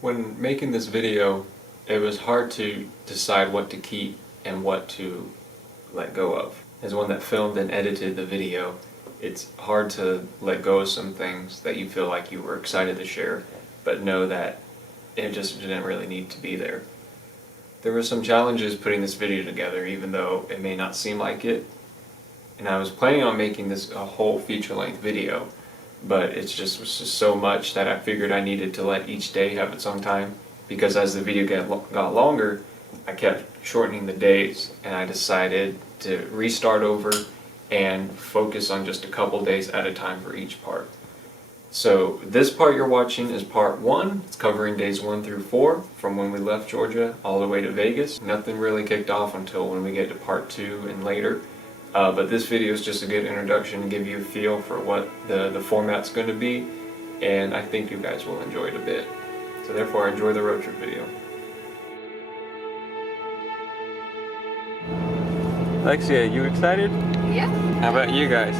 When making this video, it was hard to decide what to keep and what to let go of. As one that filmed and edited the video, it's hard to let go of some things that you feel like you were excited to share, but know that it just didn't really need to be there. There were some challenges putting this video together, even though it may not seem like it. And I was planning on making this a whole feature-length video, but was just so much that I figured I needed to let each day have its own time, because as the video got longer, I kept shortening the days, and I decided to restart over and focus on just a couple days at a time for each part. So this part you're watching is part 1. It's covering days 1 through 4 from when we left Georgia all the way to Vegas. Nothing really kicked off until when we get to part 2 and later. But this video is just a good introduction to give you a feel for what the format's going to be, and I think you guys will enjoy it a bit. So therefore, enjoy the road trip video. Alexia, you excited? Yeah. How about you guys?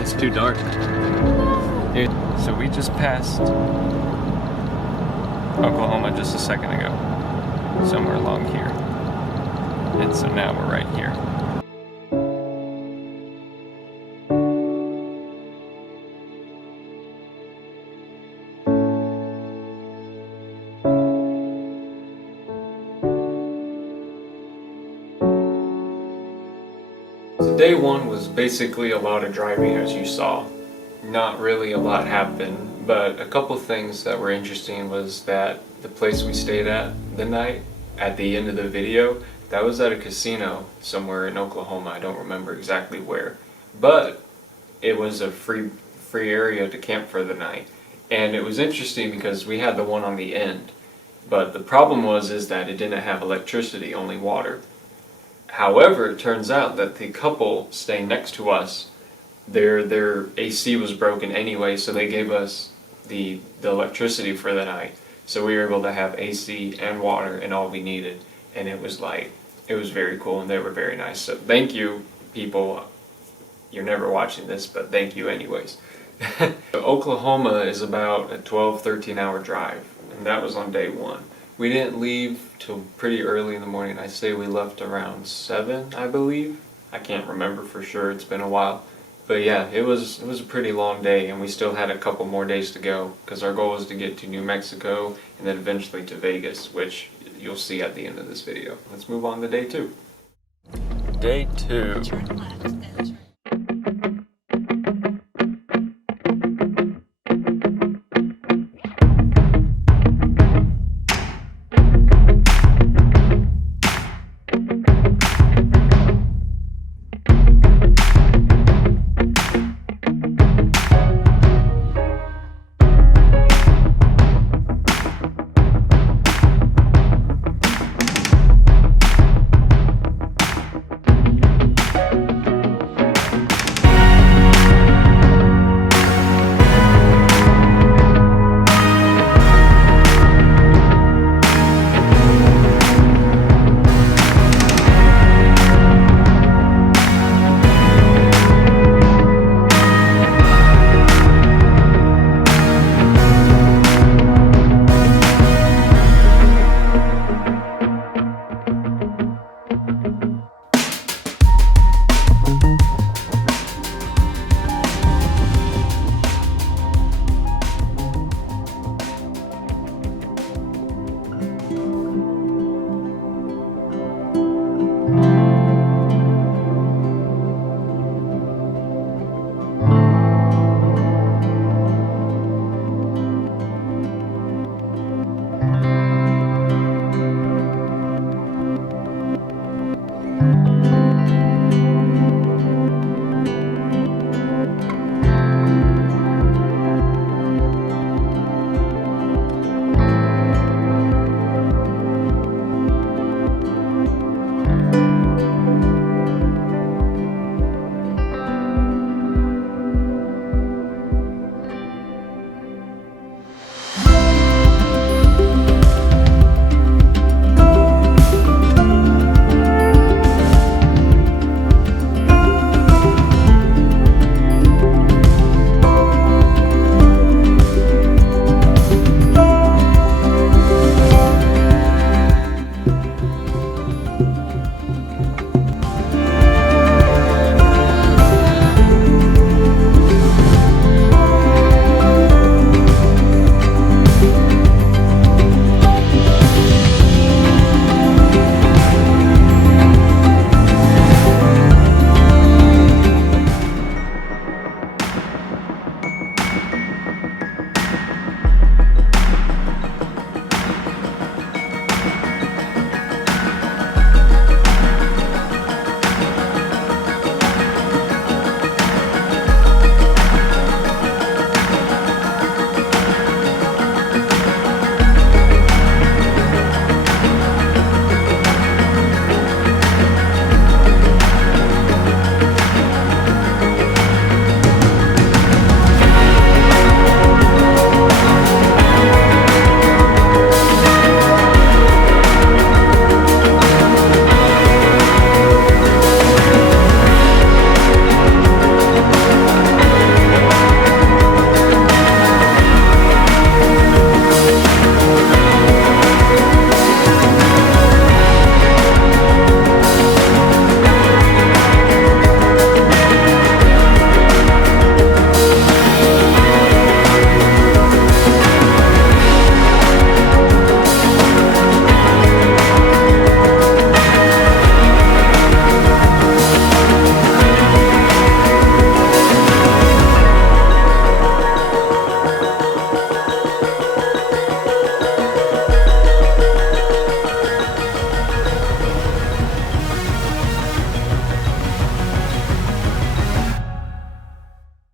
It's too dark. Dude, so we just passed Oklahoma just a second ago, somewhere along here. And so now we're right here. So day 1 was basically a lot of driving, as you saw. Not really a lot happened, but a couple things that were interesting was that the place we stayed at the night at the end of the video, that was at a casino somewhere in Oklahoma. I don't remember exactly where, but it was a free area to camp for the night. And it was interesting because we had the one on the end, but the problem is that it didn't have electricity, only water. However, it turns out that the couple staying next to us, their AC was broken anyway, so they gave us the electricity for the night. So we were able to have AC and water and all we needed, and it was very cool, and they were very nice. So thank you, people. You're never watching this, but thank you anyways. Oklahoma is about a 12-13 hour drive, and that was on day one. We didn't leave till pretty early in the morning. I say we left around 7, I believe. I can't remember for sure, it's been a while. But yeah, it was a pretty long day, and we still had a couple more days to go because our goal was to get to New Mexico and then eventually to Vegas, which you'll see at the end of this video. Let's move on to day 2. Day 2. Turn left, then turn.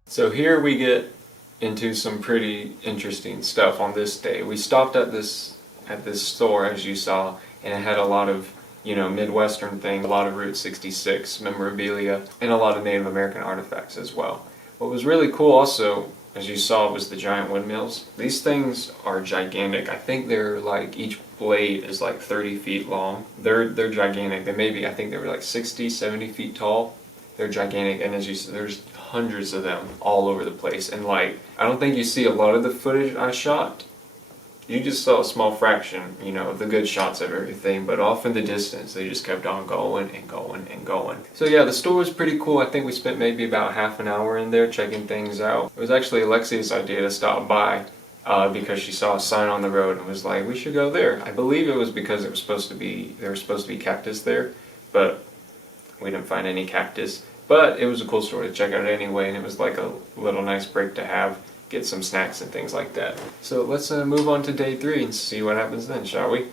So here we get into some pretty interesting stuff on this day. We stopped at this store, as you saw, and it had a lot of, Midwestern things, a lot of Route 66 memorabilia, and a lot of Native American artifacts as well. What was really cool also, as you saw, was the giant windmills. These things are gigantic. I think they're like, each blade is like 30 feet long. They're gigantic. I think they were like 60, 70 feet tall. They're gigantic, and as you said, there's hundreds of them all over the place. And like, I don't think you see a lot of the footage I shot. You just saw a small fraction, you know, of the good shots of everything, but off in the distance, they just kept on going and going and going. So yeah, the store was pretty cool. I think we spent maybe about half an hour in there checking things out. It was actually Alexia's idea to stop by because she saw a sign on the road and was like, we should go there. I believe it was because there was supposed to be cactus there, but we didn't find any cactus. But it was a cool store to check out anyway, and it was like a little nice break to have. Get some snacks and things like that. So let's move on to day 3 and see what happens then, shall we?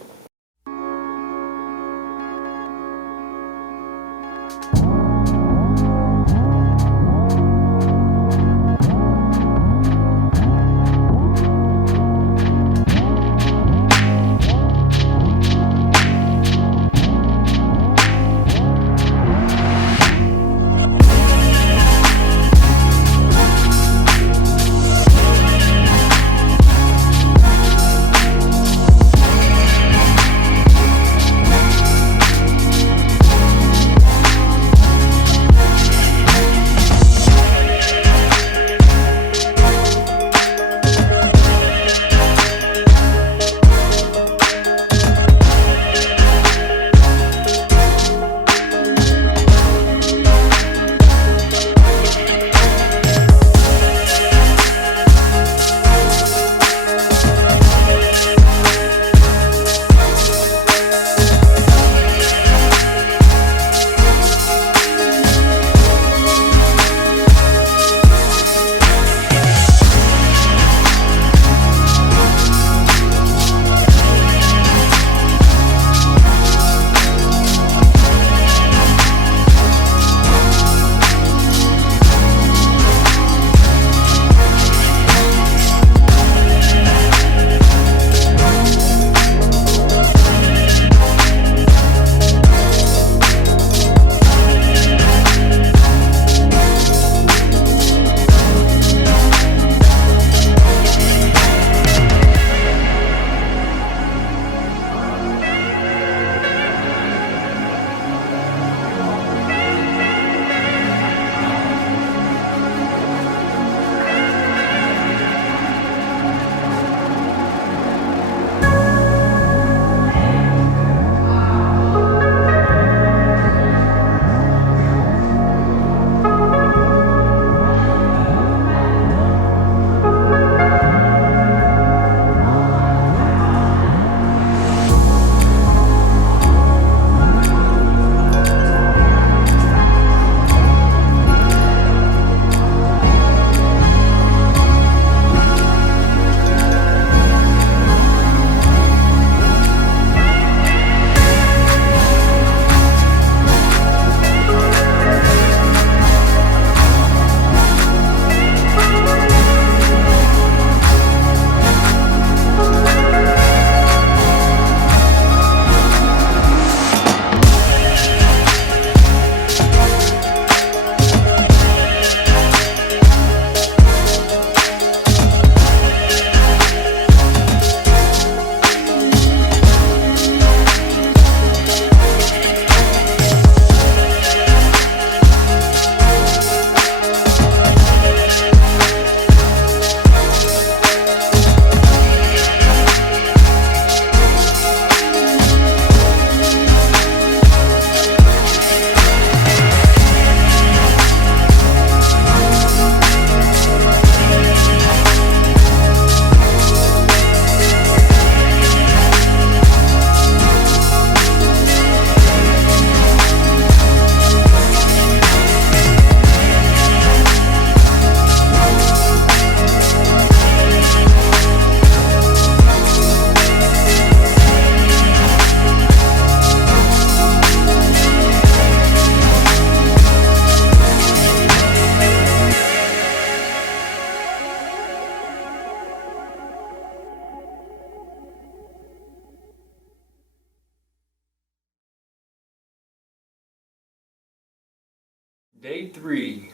Day 3.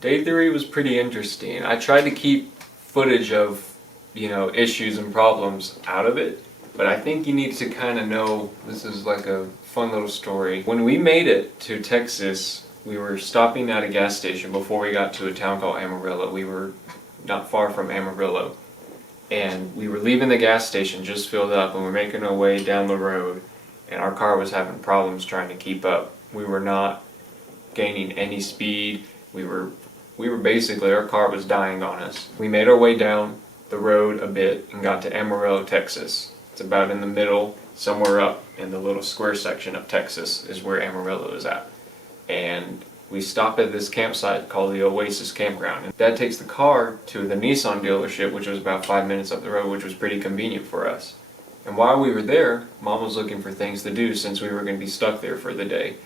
Day 3 was pretty interesting. I tried to keep footage of, issues and problems out of it, but I think you need to kind of know, this is like a fun little story. When we made it to Texas, We were stopping at a gas station before we got to a town called Amarillo. We were not far from Amarillo. And we were leaving the gas station just filled up, and we're making our way down the road, and our car was having problems trying to keep up. We were not gaining any speed. We were basically, our car was dying on us. We made our way down the road a bit and got to Amarillo, Texas. It's about in the middle, somewhere up in the little square section of Texas is where Amarillo is at. And we stop at this campsite called the Oasis Campground. And Dad takes the car to the Nissan dealership, which was about 5 minutes up the road, which was pretty convenient for us. And while we were there, Mom was looking for things to do since we were going to be stuck there for the day.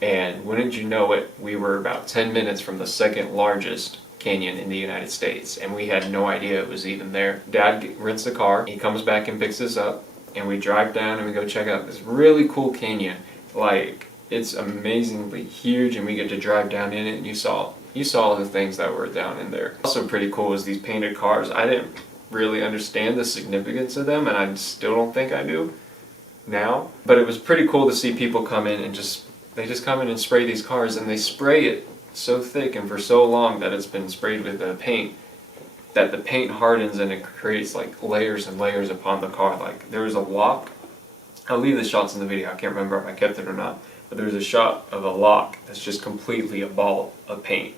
And wouldn't you know it, we were about 10 minutes from the second largest canyon in the United States, and we had no idea it was even there. Dad rents the car, he comes back and picks us up, and we drive down and we go check out this really cool canyon. Like, it's amazingly huge, and we get to drive down in it, and you saw the things that were down in there. Also pretty cool is these painted cars. I didn't really understand the significance of them, and I still don't think I do now. But it was pretty cool to see people come in and they just come in and spray these cars, and they spray it so thick and for so long that it's been sprayed with paint, that the paint hardens and it creates like layers and layers upon the car. Like, there was a lock, I'll leave the shots in the video, I can't remember if I kept it or not, but there's a shot of a lock that's just completely a ball of paint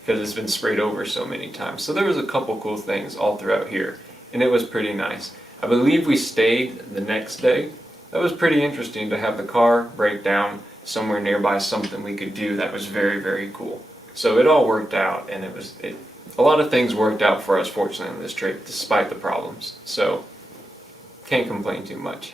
because it's been sprayed over so many times. So there was a couple cool things all throughout here, and it was pretty nice. I believe we stayed the next day. That was pretty interesting to have the car break down somewhere nearby, something we could do that was very, very cool. So it all worked out, and a lot of things worked out for us, fortunately, on this trip, despite the problems. So, can't complain too much.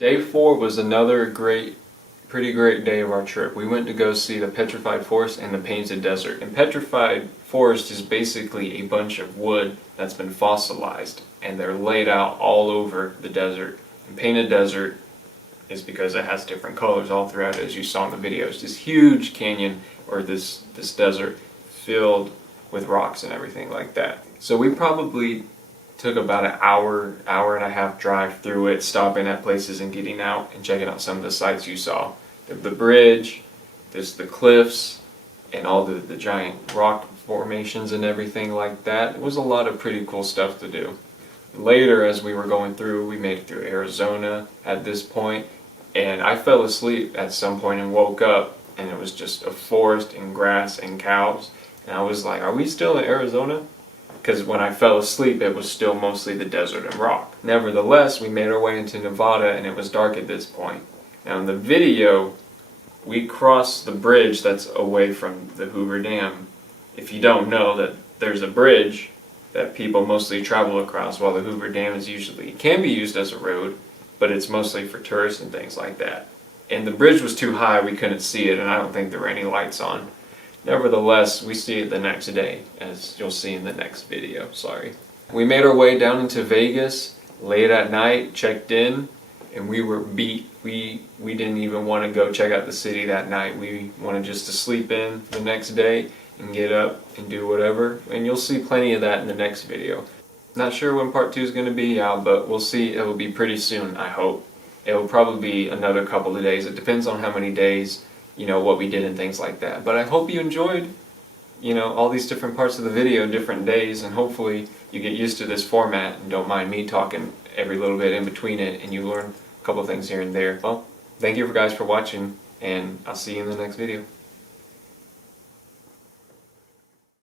Day 4 was another pretty great day of our trip. We went to go see the Petrified Forest and the Painted Desert. And Petrified Forest is basically a bunch of wood that's been fossilized, and they're laid out all over the desert. And Painted Desert is because it has different colors all throughout it, as you saw in the videos. This huge canyon, or this desert, filled with rocks and everything like that. So we probably took about an hour and a half drive through it, stopping at places and getting out and checking out some of the sights you saw. The bridge, there's the cliffs, and all the giant rock formations and everything like that. It was a lot of pretty cool stuff to do. Later, as we were going through, we made it through Arizona at this point, and I fell asleep at some point and woke up, and it was just a forest and grass and cows. And I was like, are we still in Arizona? Because when I fell asleep, it was still mostly the desert and rock. Nevertheless, we made our way into Nevada, and it was dark at this point. Now in the video, we crossed the bridge that's away from the Hoover Dam. If you don't know, that there's a bridge that people mostly travel across, while the Hoover Dam can be used as a road, but it's mostly for tourists and things like that. And the bridge was too high, we couldn't see it, and I don't think there were any lights on. Nevertheless, we see it the next day, as you'll see in the next video, sorry. We made our way down into Vegas late at night, checked in, and we were beat. We didn't even want to go check out the city that night. We wanted just to sleep in the next day and get up and do whatever, and you'll see plenty of that in the next video. Not sure when part 2 is going to be out, but we'll see. It will be pretty soon, I hope. It will probably be another couple of days. It depends on how many days, what we did and things like that. But I hope you enjoyed, all these different parts of the video, different days, and hopefully you get used to this format and don't mind me talking every little bit in between it, and you learn a couple things here and there. Well, thank you guys for watching, and I'll see you in the next video.